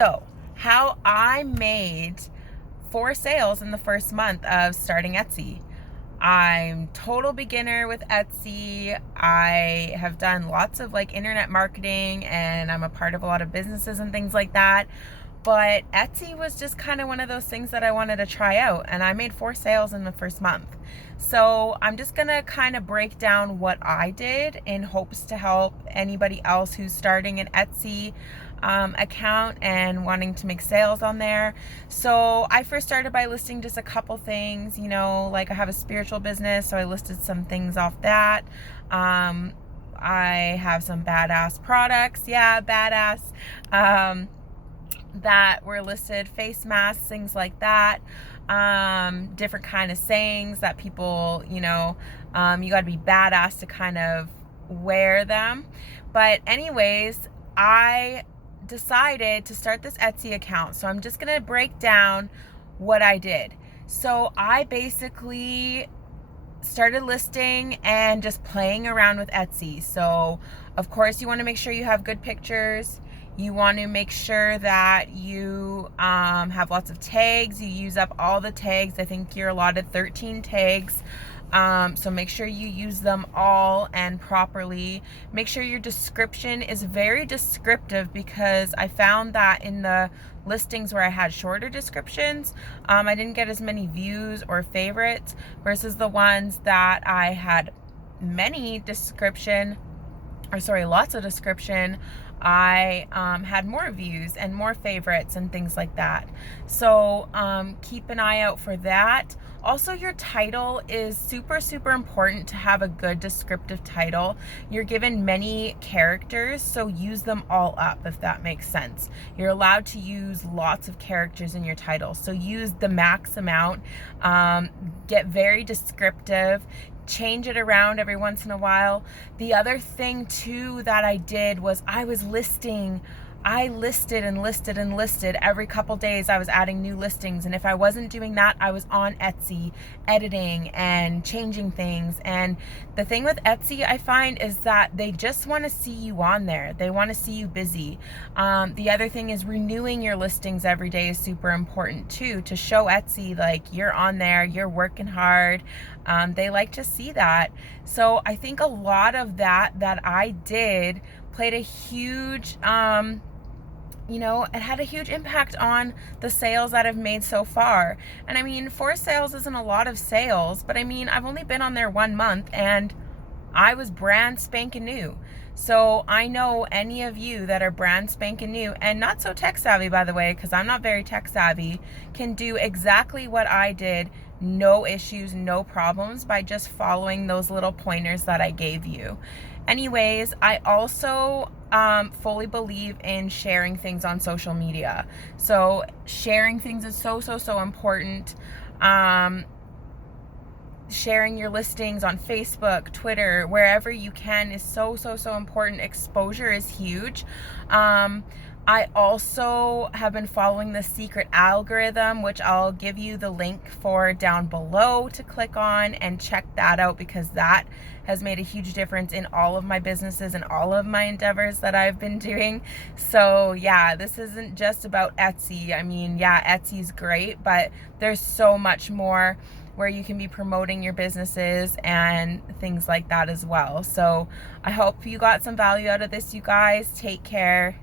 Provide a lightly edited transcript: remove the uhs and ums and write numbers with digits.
So, how I made 4 sales in the first month of starting Etsy. I'm total beginner with Etsy. I have done lots of internet marketing, and I'm a part of a lot of businesses and things like that. But Etsy was just kind of one of those things that I wanted to try out, and I made 4 sales in the first month. So I'm just gonna kind of break down what I did in hopes to help anybody else who's starting an Etsy account and wanting to make sales on there. So I first started by listing just a couple things, like I have a spiritual business, so I listed some things off that. I have some badass products, yeah, badass, that were listed, face masks, things like that. Different kind of sayings that people, you got to be badass to kind of wear them. But anyways, I decided to start this Etsy account. So I'm just going to break down what I did. So I basically started listing and just playing around with Etsy. So of course you want to make sure you have good pictures. You want to make sure that you have lots of tags. You use up all the tags. I think you're allotted 13 tags. So make sure you use them all and properly. Make sure your description is very descriptive, because I found that in the listings where I had shorter descriptions, I didn't get as many views or favorites versus the ones that I had lots of description. I had more views and more favorites and things like that. So keep an eye out for that. Also, your title is super, super important to have a good descriptive title. You're given many characters, so use them all up, if that makes sense. You're allowed to use lots of characters in your title, so use the max amount. Get very descriptive. Change it around every once in a while. The other thing too that I did was I listed and listed and listed every couple days. I was adding new listings, and if I wasn't doing that, I was on Etsy editing and changing things. And the thing with Etsy, I find, is that they just want to see you on there. They want to see you busy. The other thing is renewing your listings every day is super important too, to show Etsy like you're on there, you're working hard. They like to see that. So I think a lot of that I did played a huge it had a huge impact on the sales that I've made so far. And I mean, 4 sales isn't a lot of sales, but I mean, I've only been on there 1 month and I was brand spanking new. So I know any of you that are brand spanking new and not so tech savvy, by the way, because I'm not very tech savvy, can do exactly what I did. No issues, no problems, by just following those little pointers that I gave you. Anyways, I also fully believe in sharing things on social media. So sharing things is so, so, so important. Sharing your listings on Facebook, Twitter, wherever you can is so, so, so important. Exposure is huge. I also have been following the secret algorithm, which I'll give you the link for down below to click on and check that out, because that has made a huge difference in all of my businesses and all of my endeavors that I've been doing. So yeah, this isn't just about Etsy. I mean, yeah, Etsy's great, but there's so much more where you can be promoting your businesses and things like that as well. So I hope you got some value out of this, you guys. Take care.